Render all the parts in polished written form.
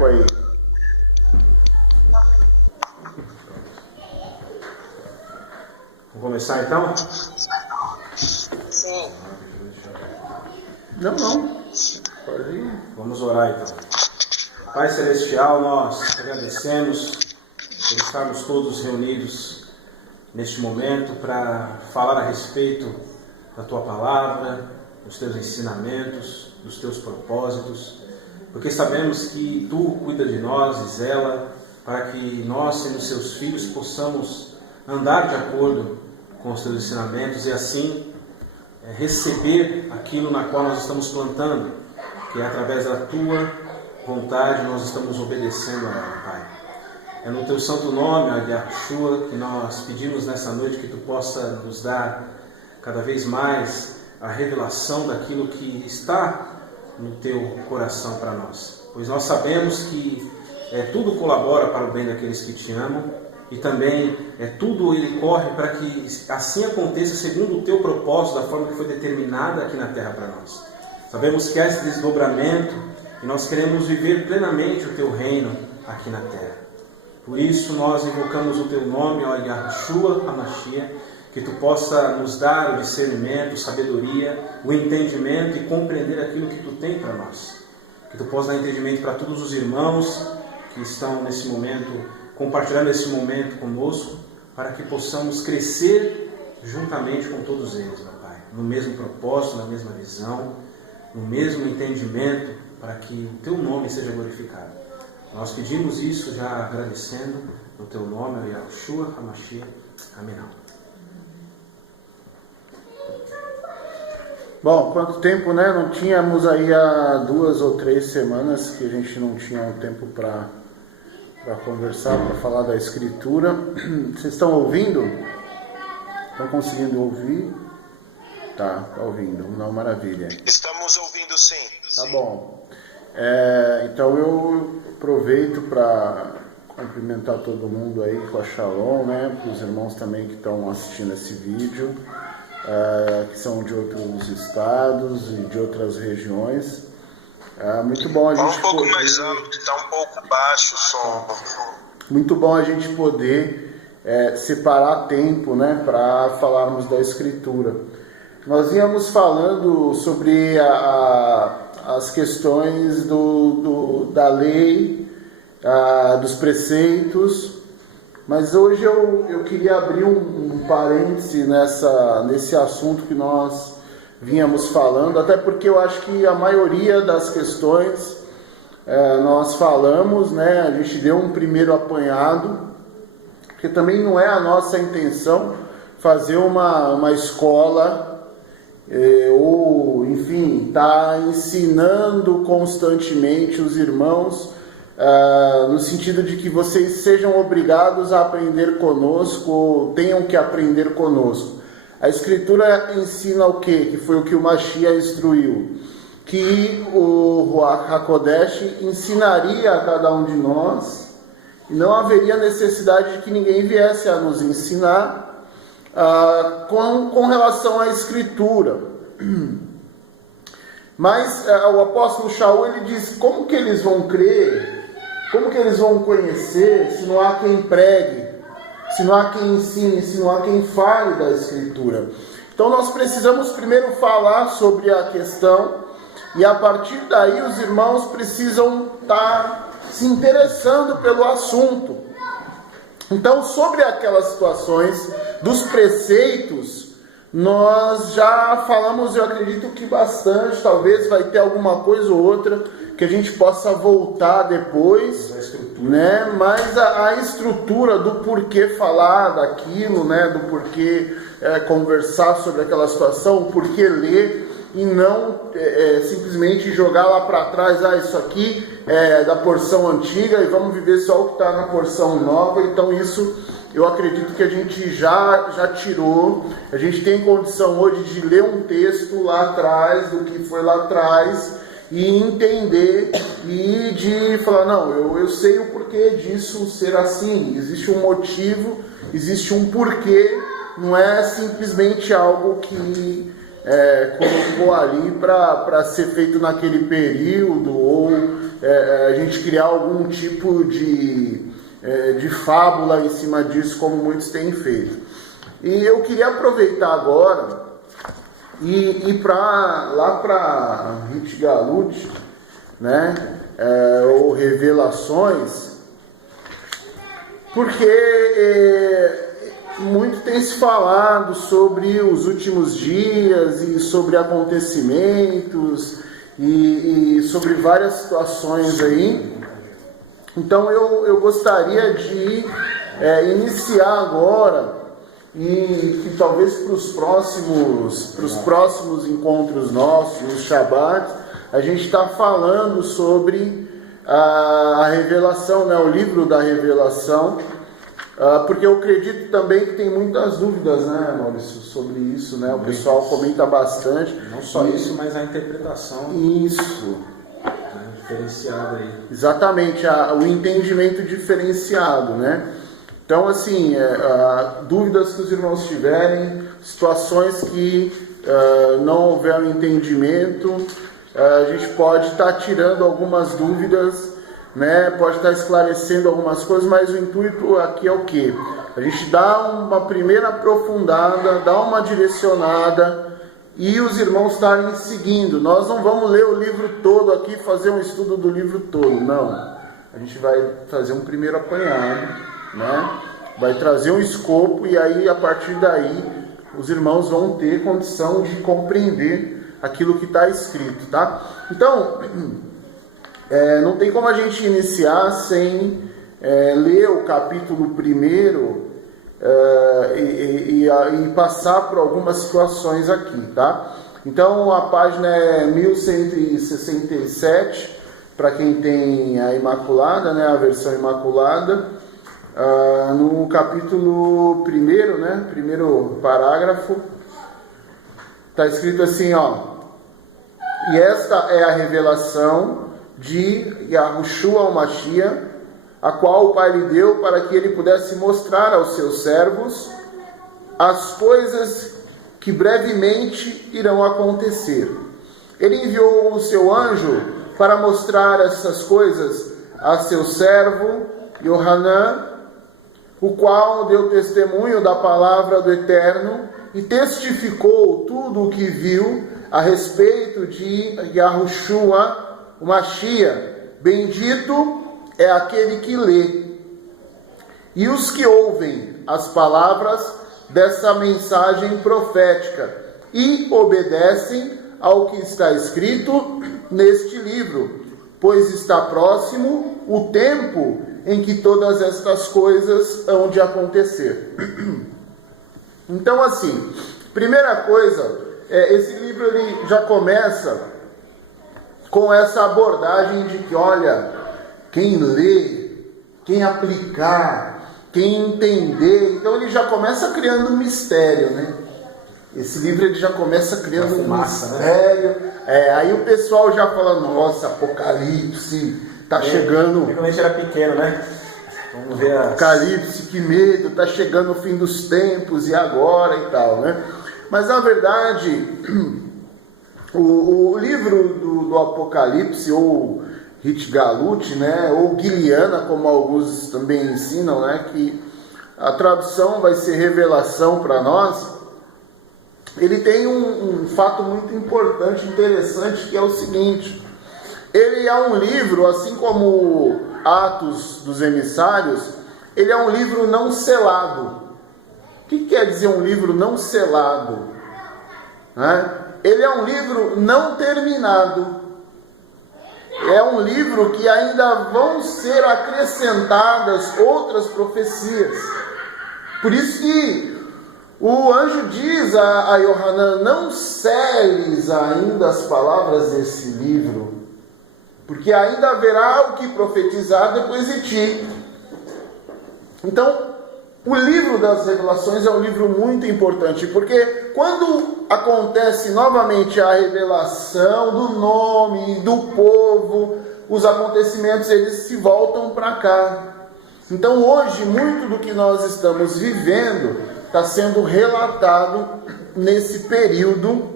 eco aí. Vamos começar então? Sim. Não. Pode ir. Vamos orar então. Pai Celestial, nós agradecemos por estarmos todos reunidos neste momento para falar a respeito da Tua Palavra, dos Teus ensinamentos, dos Teus propósitos, porque sabemos que Tu cuida de nós e zela para que nós, sendo Seus filhos, possamos andar de acordo com os Teus ensinamentos e assim receber aquilo na qual nós estamos plantando, que é através da Tua vontade nós estamos obedecendo a ela, Pai. É no Teu santo nome, Yahushua, que nós pedimos nessa noite que Tu possa nos dar cada vez mais a revelação daquilo que está no Teu coração para nós. Pois nós sabemos que tudo colabora para o bem daqueles que Te amam e também tudo ele corre para que assim aconteça segundo o Teu propósito, da forma que foi determinada aqui na terra para nós. Sabemos que há esse desdobramento e nós queremos viver plenamente o Teu reino aqui na terra. Por isso nós invocamos o Teu nome, ó Yahushua HaMashiach, que Tu possa nos dar o discernimento, sabedoria, o entendimento e compreender aquilo que Tu tem para nós. Que Tu possa dar entendimento para todos os irmãos que estão nesse momento, compartilhando esse momento conosco, para que possamos crescer juntamente com todos eles, meu Pai, no mesmo propósito, na mesma visão, no mesmo entendimento, para que o Teu nome seja glorificado. Nós pedimos isso já agradecendo no Teu nome, Yahushua HaMashiach. Amém. Bom, quanto tempo, né? Não tínhamos aí há 2 ou 3 semanas que a gente não tinha um tempo para conversar, para falar da Escritura. Vocês estão ouvindo? Estão conseguindo ouvir? Tá ouvindo. Não, maravilha. Estamos ouvindo sim. Tá bom. Então eu aproveito para cumprimentar todo mundo aí com a Shalom, né? Para os irmãos também que estão assistindo esse vídeo, que são de outros estados e de outras regiões. Muito bom a gente um pouco mais alto, está um pouco baixo o som. Muito bom a gente poder separar tempo, né, para falarmos da Escritura. Nós íamos falando sobre as questões da lei, dos preceitos, mas hoje eu queria abrir um parêntese nesse assunto que nós vínhamos falando, até porque eu acho que a maioria das questões nós falamos, né, a gente deu um primeiro apanhado, porque também não é a nossa intenção fazer uma escola ou, enfim, está ensinando constantemente os irmãos, no sentido de que vocês sejam obrigados a aprender conosco, ou tenham que aprender conosco. A Escritura ensina o quê? Que foi o que o Mashiach instruiu. Que o Ruach HaKodesh ensinaria a cada um de nós, e não haveria necessidade de que ninguém viesse a nos ensinar com relação à Escritura. Mas o apóstolo Shaul, ele diz, como que eles vão crer, como que eles vão conhecer, se não há quem pregue, se não há quem ensine, se não há quem fale da Escritura? Então nós precisamos primeiro falar sobre a questão, e a partir daí os irmãos precisam estar se interessando pelo assunto. Então, sobre aquelas situações dos preceitos, nós já falamos, eu acredito que bastante, talvez vai ter alguma coisa ou outra que a gente possa voltar depois, né? Mas a estrutura do porquê falar daquilo, né? Do porquê conversar sobre aquela situação, o porquê ler, e não simplesmente jogar lá para trás, isso aqui é da porção antiga e vamos viver só o que está na porção nova. Então isso eu acredito que a gente já tirou. A gente tem condição hoje de ler um texto lá atrás, do que foi lá atrás, e entender e de falar, não, eu sei o porquê disso ser assim, existe um motivo, existe um porquê, não é simplesmente algo que colocou ali para ser feito naquele período, ou a gente criar algum tipo de fábula em cima disso, como muitos têm feito. E eu queria aproveitar agora e ir lá para Rit Galut, né? Ou Revelações, porque muito tem se falado sobre os últimos dias e sobre acontecimentos e sobre várias situações aí. Então eu gostaria de iniciar agora, e que talvez para os próximos encontros nossos, nos Shabbats, a gente está falando sobre a revelação, né, o livro da revelação, porque eu acredito também que tem muitas dúvidas, né, Maurício, sobre isso, né? O pessoal comenta bastante. Não só isso, mas a interpretação. Isso. Diferenciada aí. Exatamente, o entendimento diferenciado, né? Então, assim, dúvidas que os irmãos tiverem, situações que não houver um entendimento, a gente pode estar tirando algumas dúvidas, né? Pode estar esclarecendo algumas coisas, mas o intuito aqui é o quê? A gente dá uma primeira aprofundada, dá uma direcionada e os irmãos estarem seguindo. Nós não vamos ler o livro todo aqui, fazer um estudo do livro todo, não. A gente vai fazer um primeiro apanhado, né? Vai trazer um escopo e aí, a partir daí, os irmãos vão ter condição de compreender aquilo que está escrito, tá? Então, não tem como a gente iniciar sem ler o capítulo 1 e passar por algumas situações aqui, tá? Então, a página é 1167, para quem tem a Imaculada, né, a versão Imaculada. No capítulo 1, né, primeiro parágrafo, está escrito assim, ó: e esta é a revelação de Yahushua o Mashiach, a qual o Pai lhe deu para que ele pudesse mostrar aos seus servos as coisas que brevemente irão acontecer. Ele enviou o seu anjo para mostrar essas coisas a seu servo Yohanan, o qual deu testemunho da palavra do Eterno e testificou tudo o que viu a respeito de Yahushua o Mashiach. Bendito é aquele que lê e os que ouvem as palavras dessa mensagem profética e obedecem ao que está escrito neste livro, pois está próximo o tempo em que todas estas coisas hão de acontecer. Então, assim, primeira coisa, esse livro ele já começa com essa abordagem de que, olha, quem lê, quem aplicar, quem entender, então ele já começa criando um mistério, né? Esse livro ele já começa criando um mistério, né? Aí o pessoal já fala, nossa, Apocalipse, tá chegando... Quando a gente era pequeno, né? Vamos ver Apocalipse, que medo, tá chegando o fim dos tempos, e agora e tal, né? Mas na verdade, o livro do Apocalipse, ou Rit Galut, né? Ou Guiliana, como alguns também ensinam, né? Que a tradução vai ser revelação para nós. Ele tem um fato muito importante, interessante, que é o seguinte: ele é um livro, assim como Atos dos Emissários, ele é um livro não selado. O que quer dizer um livro não selado? Ele é um livro não terminado. É um livro que ainda vão ser acrescentadas outras profecias. Por isso que o anjo diz a Yohanan: não seles ainda as palavras desse livro, porque ainda haverá o que profetizar depois de ti. Então, o livro das revelações é um livro muito importante, porque quando acontece novamente a revelação do nome, do povo, os acontecimentos eles se voltam para cá. Então hoje, muito do que nós estamos vivendo está sendo relatado nesse período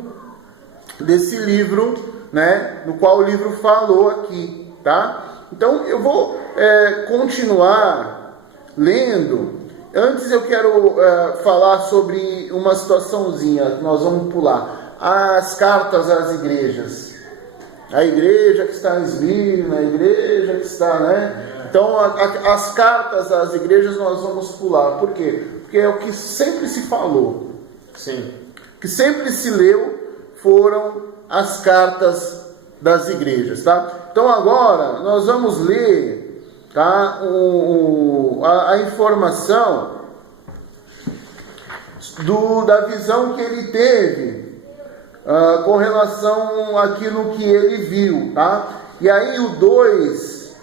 desse livro, né, no qual o livro falou aqui. tá? Então eu vou continuar lendo. Antes eu quero falar sobre uma situaçãozinha que nós vamos pular. As cartas às igrejas. A igreja que está em Esmirna, a igreja que está, né? Então as cartas às igrejas nós vamos pular. Por quê? Porque é o que sempre se falou. Sim. O que sempre se leu foram as cartas das igrejas, tá? Então agora nós vamos ler, tá, a informação da visão que ele teve com relação àquilo que ele viu, tá? E aí o 2,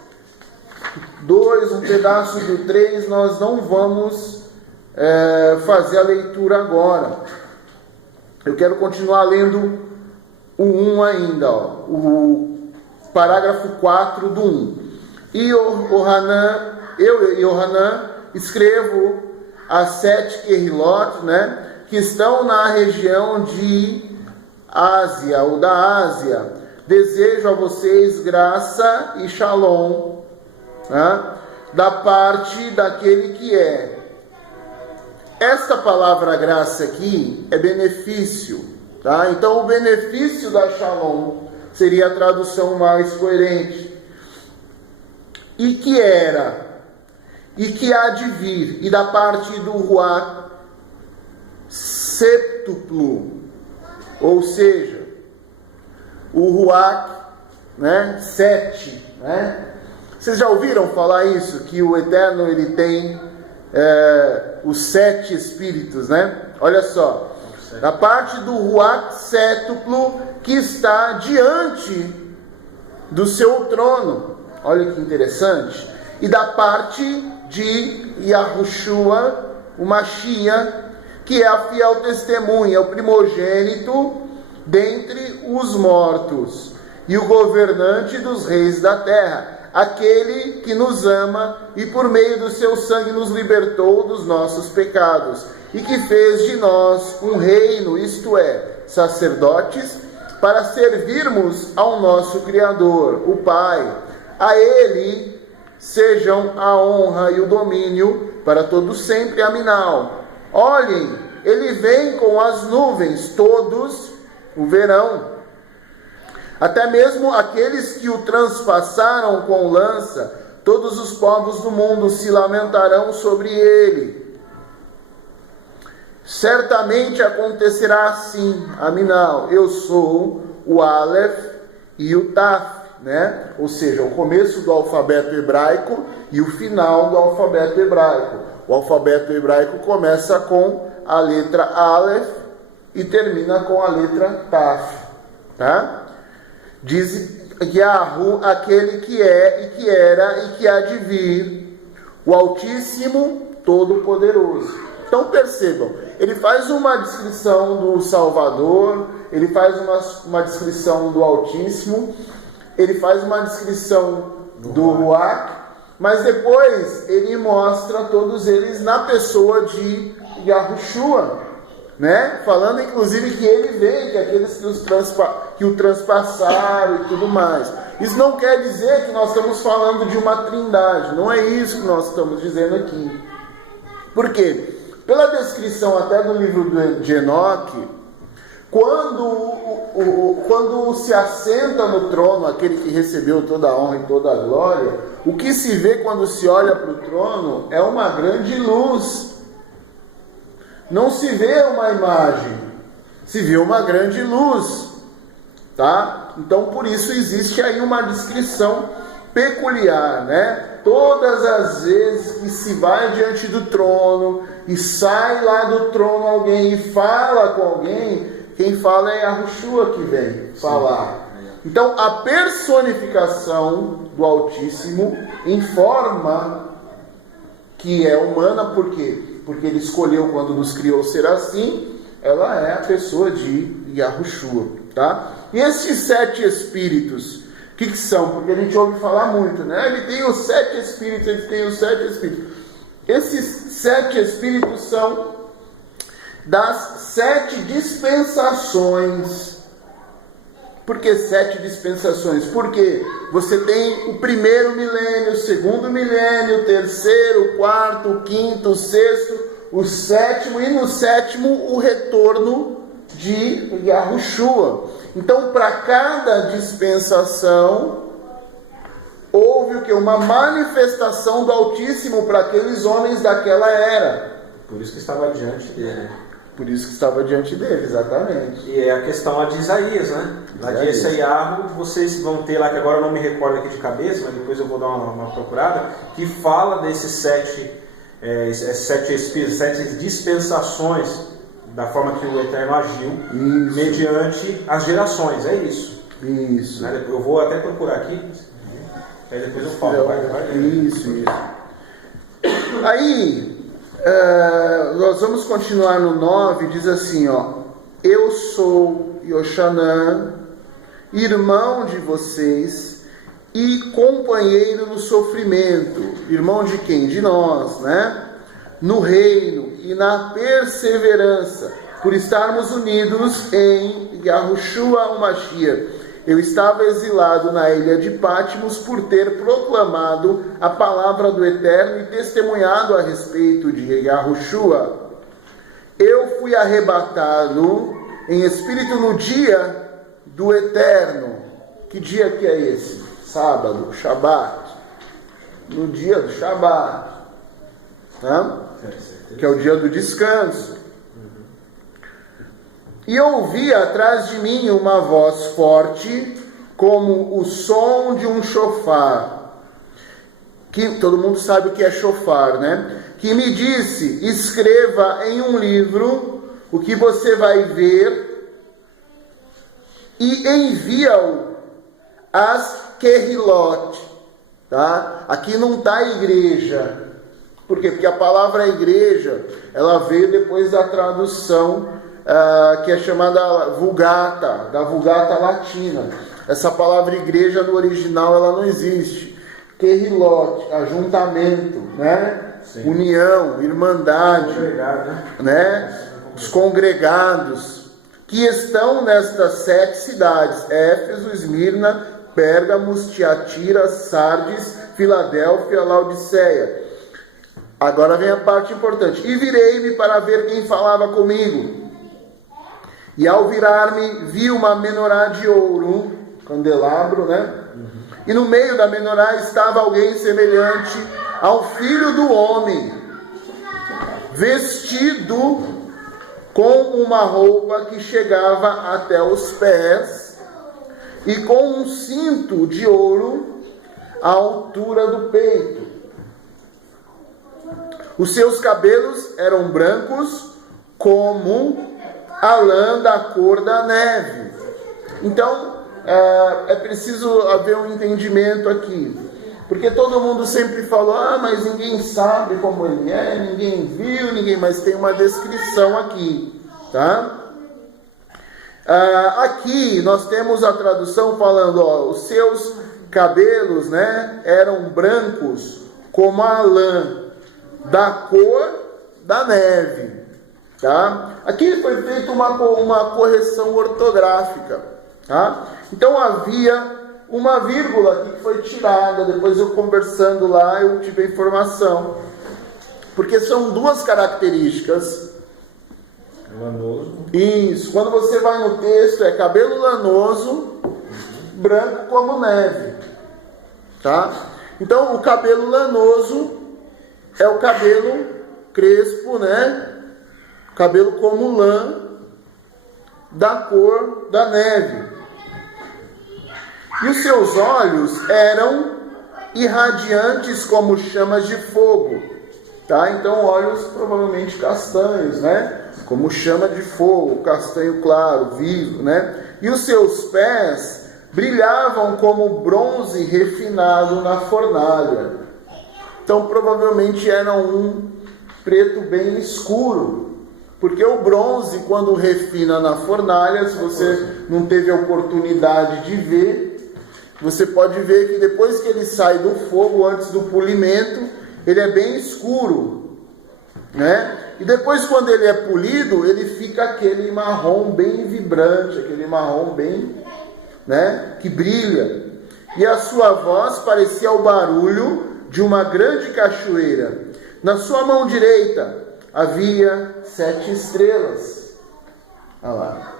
um pedaço do 3, nós não vamos fazer a leitura agora. Eu quero continuar lendo o 1 ainda, ó, o parágrafo 4 do 1. Eu, Yohanan, escrevo as 7 Querrilot, né, que estão na região de Ásia, ou da Ásia. Desejo a vocês graça e shalom, né, da parte daquele que é. Esta palavra graça aqui é benefício, tá? Então o benefício da shalom seria a tradução mais coerente. E que era, e que há de vir, e da parte do Ruach séptuplo, ou seja, o Ruach, né, 7, né? Vocês já ouviram falar isso? Que o Eterno, ele tem os 7 espíritos, né? Olha só, da parte do Ruach séptuplo que está diante do seu trono. Olha que interessante. E da parte de Yahushua, o Mashiach, que é a fiel testemunha, o primogênito dentre os mortos, e o governante dos reis da terra, aquele que nos ama e por meio do seu sangue nos libertou dos nossos pecados, e que fez de nós um reino, isto é, sacerdotes, para servirmos ao nosso Criador, o Pai. A Ele sejam a honra e o domínio para todos sempre. Aminal. Olhem, Ele vem com as nuvens, todos o verão. Até mesmo aqueles que o transpassaram com lança, todos os povos do mundo se lamentarão sobre ele. Certamente acontecerá assim. Aminal. Eu sou o Aleph e o Taf. Né? Ou seja, o começo do alfabeto hebraico e o final do alfabeto hebraico. O alfabeto hebraico começa com a letra Aleph e termina com a letra Taf, tá? Diz Yahu, aquele que é e que era e que há de vir, o Altíssimo Todo-Poderoso. Então percebam, ele faz uma descrição do Salvador, ele faz uma descrição do Altíssimo, ele faz uma descrição do Ruach, mas depois ele mostra todos eles na pessoa de Yahushua, né? Falando inclusive que ele veio, que aqueles que o transpassaram e tudo mais. Isso não quer dizer que nós estamos falando de uma trindade, não é isso que nós estamos dizendo aqui. Por quê? Pela descrição até do livro de Enoque, quando se assenta no trono aquele que recebeu toda a honra e toda a glória, o que se vê quando se olha para o trono é uma grande luz. Não se vê uma imagem, se vê uma grande luz, tá? Então por isso existe aí uma descrição peculiar, né? Todas as vezes que se vai diante do trono e sai lá do trono alguém e fala com alguém, quem fala é Yahushua que vem falar. Então a personificação do Altíssimo em forma que é humana, por quê? Porque ele escolheu quando nos criou ser assim, ela é a pessoa de Yahushua, tá? E esses 7 espíritos, o que são? Porque a gente ouve falar muito, né? Ele tem os 7 espíritos, ele tem os 7 espíritos. Esses 7 espíritos são das 7 dispensações Por que 7 dispensações? Porque você tem o primeiro milênio, o segundo milênio, o terceiro, o quarto, o quinto, o sexto, o sétimo, e no sétimo o retorno de Yahushua. Então, para cada dispensação, houve o que? Uma manifestação do Altíssimo para aqueles homens daquela era. Por isso que estava diante dele. Por isso que estava diante dele, exatamente. E é a questão lá de Isaías, né? Lá de Yesaiahu, vocês vão ter lá, que agora eu não me recordo aqui de cabeça, mas depois eu vou dar uma procurada, que fala desses 7 espíritos, 7 dispensações, da forma que o Eterno agiu, isso, mediante as gerações, é isso. Isso. Né? Eu vou até procurar aqui, aí depois eu falo. Isso. Aí... nós vamos continuar no 9, diz assim, ó: eu sou Yoshanã, irmão de vocês e companheiro no sofrimento. Irmão de quem? De nós, né? No reino e na perseverança, por estarmos unidos em Yahushua HaMashiach. Eu estava exilado na ilha de Patmos por ter proclamado a palavra do Eterno e testemunhado a respeito de Yahushua. Eu fui arrebatado em espírito no dia do Eterno. Que dia que é esse? Sábado, Shabat. No dia do Shabat. Tá? Que é o dia do descanso. E ouvi atrás de mim uma voz forte, como o som de um shofar. Que todo mundo sabe o que é shofar, né? Que me disse: escreva em um livro o que você vai ver e envia-o às Kehilot. Tá? Aqui não está igreja. Por quê? Porque a palavra igreja, ela veio depois da tradução que é chamada Vulgata, da Vulgata Latina. Essa palavra igreja no original ela não existe. Kehilot, ajuntamento, né? Sim. União, irmandade, né? Os congregados que estão nestas 7 cidades: Éfeso, Esmirna, Pérgamos, Tiatira, Sardes, Filadélfia, Laodiceia. Agora vem a parte importante. E virei-me para ver quem falava comigo. E ao virar-me, vi uma menorá de ouro, candelabro, né? E no meio da menorá estava alguém semelhante ao Filho do Homem, vestido com uma roupa que chegava até os pés e com um cinto de ouro à altura do peito. Os seus cabelos eram brancos como a lã da cor da neve. Então, é preciso haver um entendimento aqui. Porque todo mundo sempre falou: mas ninguém sabe como ele é, ninguém viu, ninguém... Mas tem uma descrição aqui, tá? Aqui nós temos a tradução falando, os seus cabelos, né, eram brancos como a lã da cor da neve. Tá? Aqui foi feita uma correção ortográfica. Tá? Então havia uma vírgula aqui que foi tirada. Depois eu conversando lá, eu tive a informação. Porque são 2 características. Lanoso. Isso. Quando você vai no texto, é cabelo lanoso, branco como neve. Tá? Então o cabelo lanoso é o cabelo crespo, né? Cabelo como lã, da cor da neve. E os seus olhos eram irradiantes como chamas de fogo. Tá? Então, olhos provavelmente castanhos, né? Como chama de fogo, castanho claro, vivo, né? E os seus pés brilhavam como bronze refinado na fornalha. Então, provavelmente era um preto bem escuro. Porque o bronze, quando refina na fornalha, se você não teve a oportunidade de ver, você pode ver que depois que ele sai do fogo, antes do polimento, ele é bem escuro, né? E depois, quando ele é polido, ele fica aquele marrom bem vibrante, aquele marrom bem né, que brilha, e a sua voz parecia o barulho de uma grande cachoeira. Na sua mão direita havia 7 estrelas. Olha lá.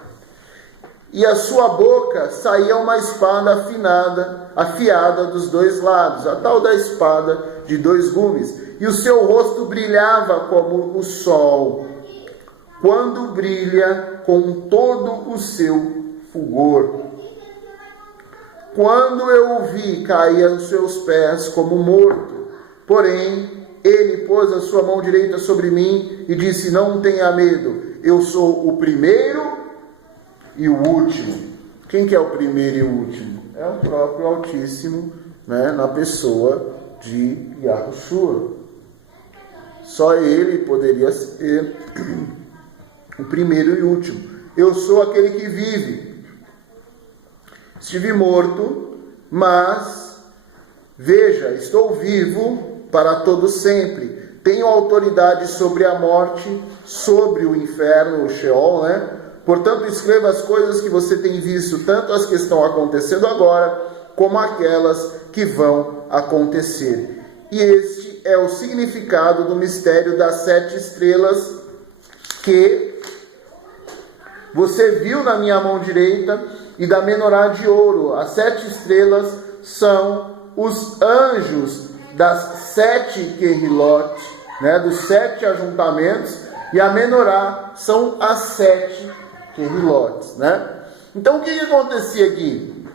E a sua boca saía uma espada afiada dos 2 lados, a tal da espada de 2 gumes. E o seu rosto brilhava como o sol, quando brilha com todo o seu fulgor. Quando eu o vi, caí aos seus pés como morto. Porém, ele pôs a sua mão direita sobre mim e disse: não tenha medo, eu sou o primeiro e o último. Quem que é o primeiro e o último? É o próprio Altíssimo, né, na pessoa de Yahushua. Só ele poderia ser o primeiro e o último. Eu sou aquele que vive. Estive morto, mas veja, estou vivo para todo sempre. Tenho autoridade sobre a morte, sobre o inferno, o Sheol, né? Portanto, escreva as coisas que você tem visto, tanto as que estão acontecendo agora, como aquelas que vão acontecer. E este é o significado do mistério das 7 estrelas que você viu na minha mão direita e da menorá de ouro. As 7 estrelas são os anjos das 7 querrilot, né, dos 7 ajuntamentos, e a menorá são as 7 querrilotes, né? Então, o que acontecia aqui?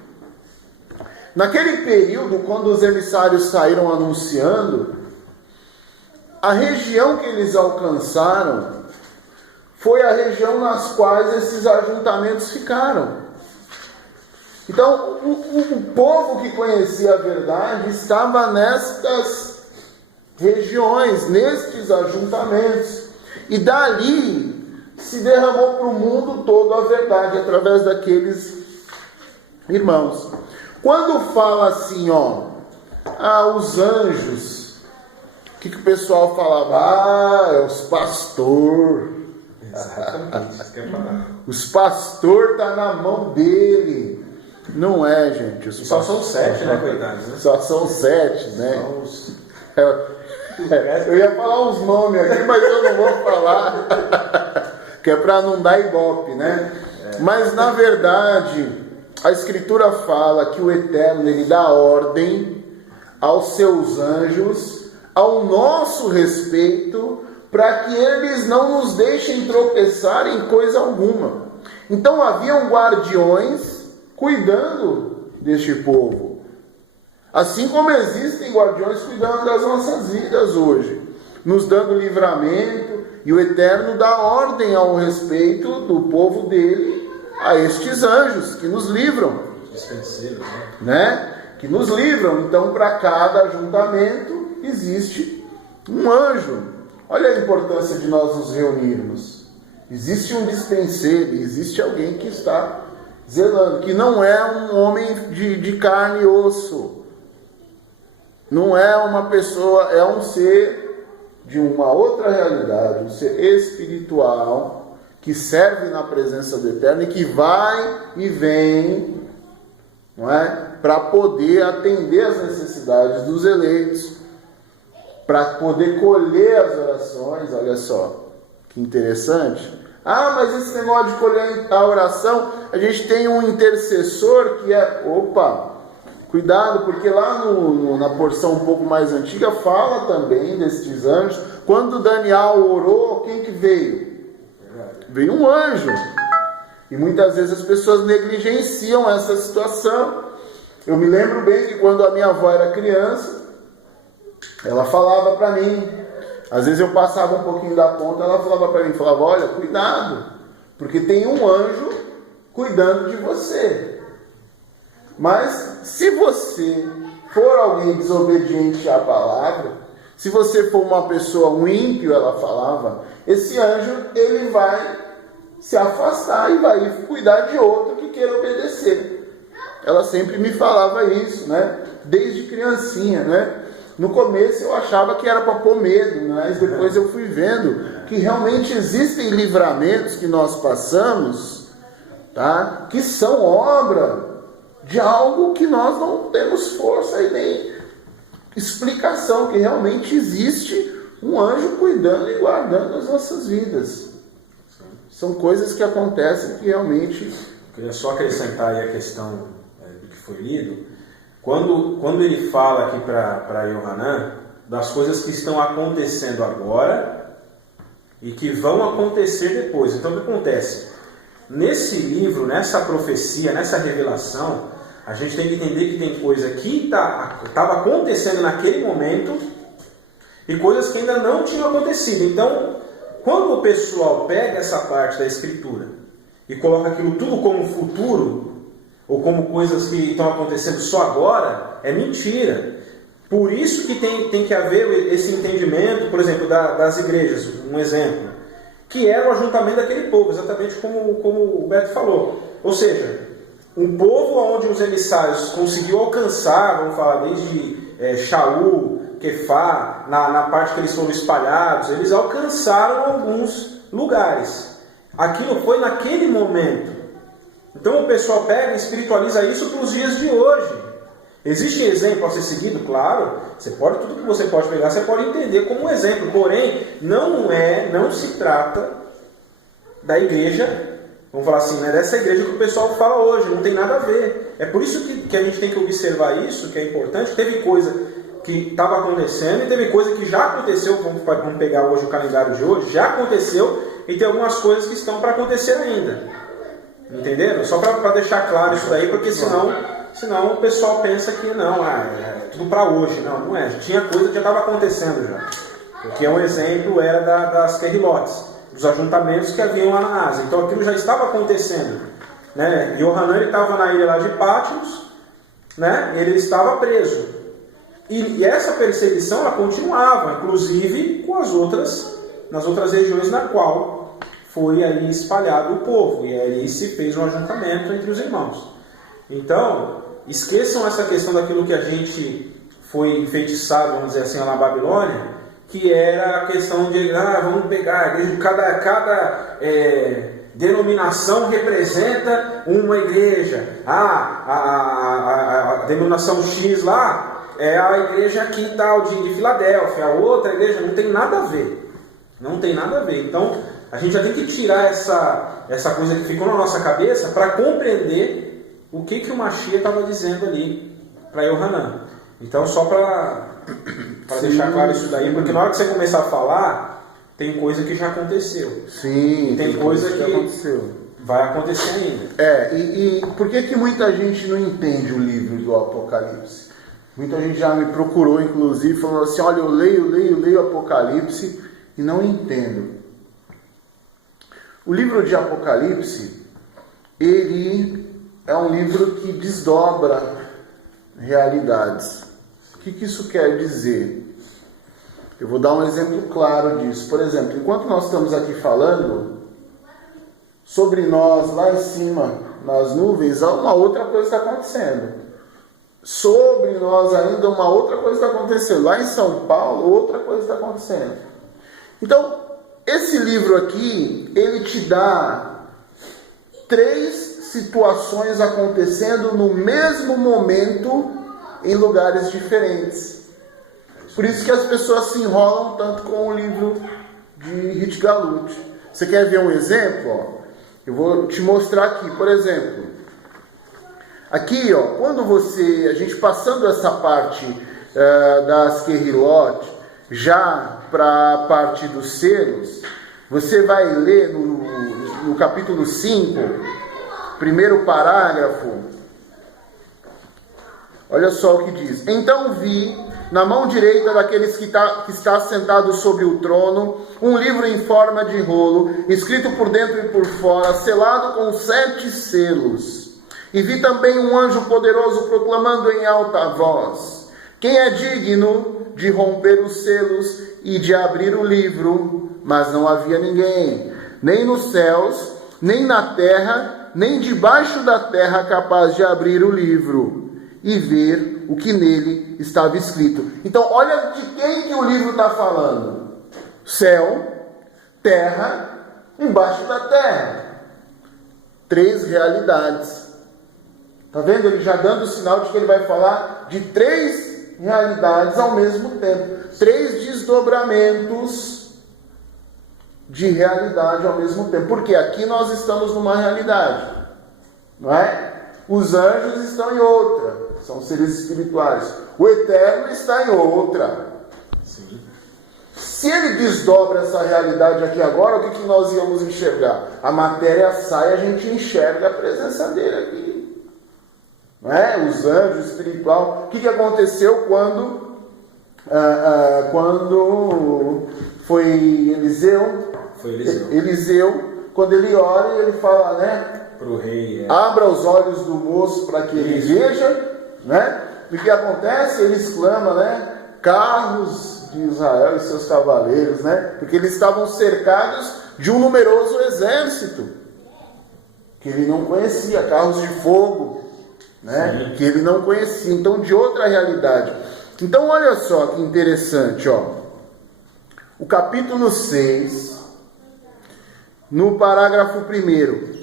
Naquele período, quando os emissários saíram anunciando, a região que eles alcançaram foi a região nas quais esses ajuntamentos ficaram. Então, o povo que conhecia a verdade estava nestas regiões, nestes ajuntamentos. E dali se derramou para o mundo todo a verdade, através daqueles irmãos. Quando fala assim, os anjos, o que o pessoal falava? É os pastor. Exatamente, isso que eu ia falar. Os pastor está na mão dele. Não é, gente. Só são 7, né, coitados? Né? Só são 7, né? Eu ia falar uns nomes aqui, mas eu não vou falar. Que é para não dar ibope, né? Mas, na verdade, a Escritura fala que o Eterno, ele dá ordem aos seus anjos, ao nosso respeito, para que eles não nos deixem tropeçar em coisa alguma. Então, haviam guardiões cuidando deste povo. Assim como existem guardiões cuidando das nossas vidas hoje, nos dando livramento, e o Eterno dá ordem ao respeito do povo dele a estes anjos que nos livram. Dispenseiros, né? Que nos livram. Então, para cada ajuntamento existe um anjo. Olha a importância de nós nos reunirmos. Existe um dispenseiro, existe alguém que está zelando, que não é um homem de carne e osso, não é uma pessoa, é um ser de uma outra realidade, um ser espiritual, que serve na presença do Eterno e que vai e vem, não é? Para poder atender as necessidades dos eleitos, para poder colher as orações. Olha só, que interessante. Mas esse negócio de colher a oração, a gente tem um intercessor que é... Cuidado, porque lá na porção um pouco mais antiga fala também destes anjos. Quando Daniel orou, quem que veio? Veio um anjo. E muitas vezes as pessoas negligenciam essa situação. Eu me lembro bem que quando a minha avó era criança, ela falava para mim, às vezes eu passava um pouquinho da ponta, ela falava para mim, olha, cuidado, porque tem um anjo cuidando de você. Mas se você for alguém desobediente à palavra, se você for uma pessoa, um ímpio, ela falava, esse anjo, ele vai se afastar e vai cuidar de outro que queira obedecer. Ela sempre me falava isso, né? Desde criancinha, né? No começo eu achava que era para pôr medo, mas depois eu fui vendo que realmente existem livramentos que nós passamos, tá? Que são obra de algo que nós não temos força e nem explicação, que realmente existe um anjo cuidando e guardando as nossas vidas. São coisas que acontecem que realmente... Eu queria só acrescentar aí a questão do que foi lido. Quando ele fala aqui para Yohanan das coisas que estão acontecendo agora e que vão acontecer depois. Então o que acontece? Nesse livro, nessa profecia, nessa revelação, a gente tem que entender que tem coisa que estava acontecendo naquele momento e coisas que ainda não tinham acontecido. Então, quando o pessoal pega essa parte da Escritura e coloca aquilo tudo como futuro, ou como coisas que estão acontecendo só agora, é mentira. Por isso que tem que haver esse entendimento, por exemplo, das igrejas, um exemplo, que era o ajuntamento daquele povo, exatamente como o Beto falou. Ou seja, um povo onde os emissários conseguiu alcançar, vamos falar desde Shaul, Kefá, na parte que eles foram espalhados, eles alcançaram alguns lugares. Aquilo foi naquele momento. Então o pessoal pega e espiritualiza isso para os dias de hoje. Existe exemplo a ser seguido? Claro. Tudo que você pode pegar, você pode entender como um exemplo. Porém, não se trata da igreja, vamos falar assim, né, dessa igreja que o pessoal fala hoje. Não tem nada a ver. É por isso que a gente tem que observar isso, que é importante. Teve coisa que estava acontecendo e teve coisa que já aconteceu. Vamos pegar hoje o calendário de hoje. Já aconteceu e tem algumas coisas que estão para acontecer ainda. Entenderam? Só para deixar claro isso daí, porque senão o pessoal pensa que não, é tudo para hoje. Não é. Tinha coisa que já estava acontecendo já. Porque um exemplo era das Querilotes, dos ajuntamentos que haviam lá na Ásia. Então aquilo já estava acontecendo. Né? Yohanan estava na ilha lá de Patmos, né? Ele estava preso. E essa perseguição ela continuava, inclusive nas outras regiões na qual foi ali espalhado o povo, e ali se fez um ajuntamento entre os irmãos. Então, esqueçam essa questão daquilo que a gente foi enfeitiçado, vamos dizer assim, lá na Babilônia, que era a questão de, vamos pegar, a igreja, cada denominação representa uma igreja. A denominação X lá é a igreja aqui tal de Filadélfia, a outra igreja não tem nada a ver. Não tem nada a ver. Então, a gente já tem que tirar essa coisa que ficou na nossa cabeça para compreender o que o Mashiach estava dizendo ali para Yohanan. Então, só para deixar claro isso daí, porque na hora que você começar a falar, tem coisa que já aconteceu. Sim, tem coisa que aconteceu. Vai acontecer ainda. E por que muita gente não entende o livro do Apocalipse? Muita gente já me procurou, inclusive, falando assim, olha, eu leio Apocalipse e não entendo. O livro de Apocalipse, ele é um livro que desdobra realidades. O que isso quer dizer? Eu vou dar um exemplo claro disso. Por exemplo, enquanto nós estamos aqui falando, sobre nós, lá em cima, nas nuvens, uma outra coisa está acontecendo. Sobre nós ainda uma outra coisa está acontecendo. Lá em São Paulo, outra coisa está acontecendo. Então, esse livro aqui, ele te dá 3 situações acontecendo no mesmo momento em lugares diferentes. Por isso que as pessoas se enrolam tanto com o livro de Rit Galut. Você quer ver um exemplo? Eu vou te mostrar aqui, por exemplo. Aqui, quando a gente passando essa parte das Querilot, já para a parte dos selos, você vai ler no capítulo 5, primeiro parágrafo. Olha só o que diz. Então vi, na mão direita daqueles que está sentado sobre o trono, um livro em forma de rolo, escrito por dentro e por fora, selado com 7 selos. E vi também um anjo poderoso proclamando em alta voz: quem é digno de romper os selos e de abrir o livro? Mas não havia ninguém, nem nos céus, nem na terra, nem debaixo da terra, capaz de abrir o livro e ver o que nele estava escrito. Então, olha de quem que o livro está falando: céu, terra, embaixo da terra. 3 realidades. Está vendo? Ele já dando o sinal de que ele vai falar de 3 realidades ao mesmo tempo. 3 desdobramentos de realidade ao mesmo tempo. Porque aqui nós estamos numa realidade, não é? Os anjos estão em outra, são seres espirituais. O eterno está em outra. Sim. Se ele desdobra essa realidade aqui agora, o que nós íamos enxergar? A matéria sai e a gente enxerga a presença dele aqui. Não é? Os anjos, o espiritual. O que aconteceu quando foi Eliseu? Foi Eliseu. Eliseu, quando ele ora e ele fala, né? Para o rei. Abra os olhos do moço para que ele veja, né? O que acontece? Ele exclama, né? Carros de Israel e seus cavaleiros, né? Porque eles estavam cercados de um numeroso exército que ele não conhecia, carros de fogo, né? Que ele não conhecia, então de outra realidade. Então olha só que interessante, ó. O capítulo 6, no parágrafo 1: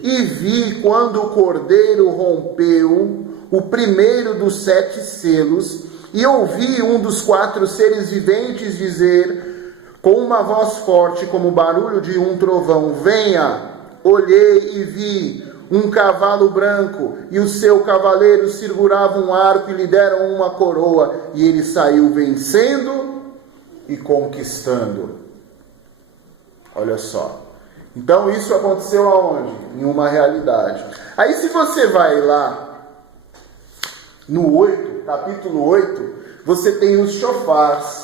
e vi quando o cordeiro rompeu o primeiro dos 7 selos, e ouvi um dos 4 seres viventes dizer, com uma voz forte como o barulho de um trovão: venha! Olhei e vi um cavalo branco, e o seu cavaleiro segurava um arco e lhe deram uma coroa, e ele saiu vencendo e conquistando. Olha só. Então isso aconteceu aonde? Em uma realidade. Aí se você vai lá no 8, capítulo 8, você tem os chofars.